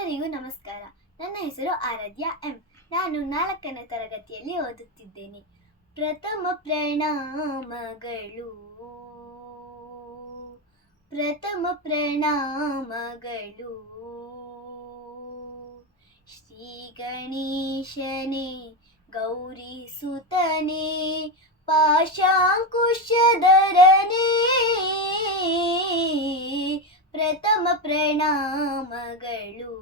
ಎಲ್ಲರಿಗೂ ನಮಸ್ಕಾರ. ನನ್ನ ಹೆಸರು ಆರಾಧ್ಯ ಎಂ. ನಾನು ನಾಲ್ಕನೇ ತರಗತಿಯಲ್ಲಿ ಓದುತ್ತಿದ್ದೇನೆ. ಪ್ರಥಮ ಪ್ರಣಾಮಗಳು. ಪ್ರಥಮ ಪ್ರಣಾಮಗಳು. ಶ್ರೀ ಗಣೇಶನೇ, ಗೌರಿ ಸುತನೇ ಪಾಶಾಂಕುಶಧರನೇ ಪ್ರಣಾಮಗಳು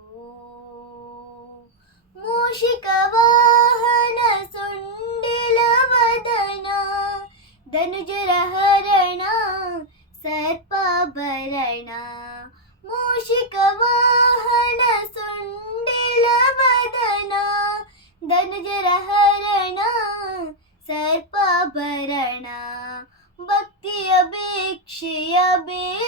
ಮೂಷಿಕ ವಾಹನ ಸುಂಡಿಲ ವದನ ಧನುಜರ ಹರಣ ಸರ್ಪಾಭರಣ ಮೂಷಿಕ ವಾಹನ ಸುಂಡಿಲ ವದನ ಧನುಜರ ಹರಣ ಸರ್ಪಾಭರಣ ಭಕ್ತಿಯ ಭಿಕ್ಷೆಯ ಬೇಡಿ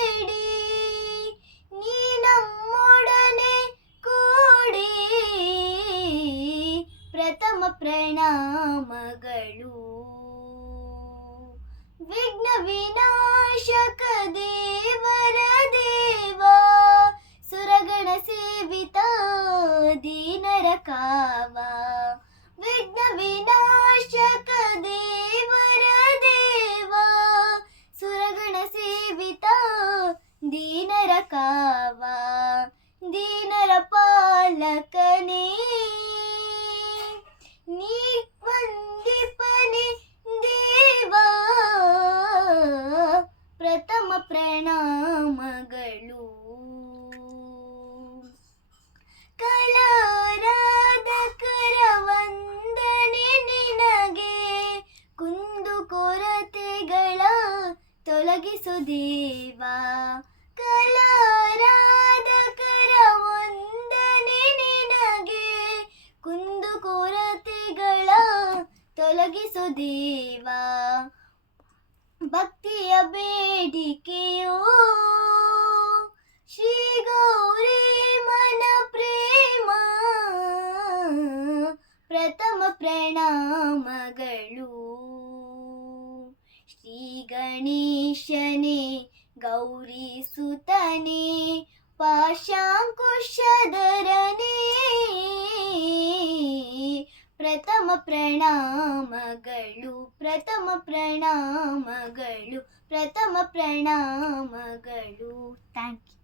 ಪ್ರಣಾಮಗಳು ವಿಘ್ನ ವಿನಾಶಕ ದೇವರ ದೇವ, ಸುರಗಣ ಸೇವಿತ ದೀನರ ಕಾವ ವಿಘ್ನ ವಿನಾಶಕ ದೇವರ ದೇವ, ಸುರಗಣ ಸೇವಿತ ದೀನರ ಕಾವ ದೀನರ ಪಾಲಕನೇ ನೀ ವಂದಿಪನೆ ದೇವಾ. ಪ್ರಥಮ ಪ್ರಣಾಮಗಳು. ಕಲಾರಾಧಕರ ವಂದನೆ ನಿನಗೆ. ಕುಂದು ಕೊರತೆಗಳ ತೊಲಗಿಸು ದೇವಾ. ಕಲಾರಾಧಕರ ತೊಲಗಿಸು ದೇವ ಭಕ್ತಿಯ ಬೇಡಿಕೆಯೋ ಶ್ರೀ ಗೌರಿ ಮನ ಪ್ರೇಮ, ಪ್ರಥಮ ಪ್ರಣಾಮಗಳು. ಶ್ರೀ ಗಣೇಶನೇ ಗೌರಿ ಸುತನೇ ಪಾಶಾಂಕುಶಧರನೇ ಪ್ರಥಮ ಪ್ರಣಾಮಗಳು ಪ್ರಥಮ ಪ್ರಣಾಮಗಳು ಪ್ರಥಮ ಪ್ರಣಾಮಗಳು. Thank you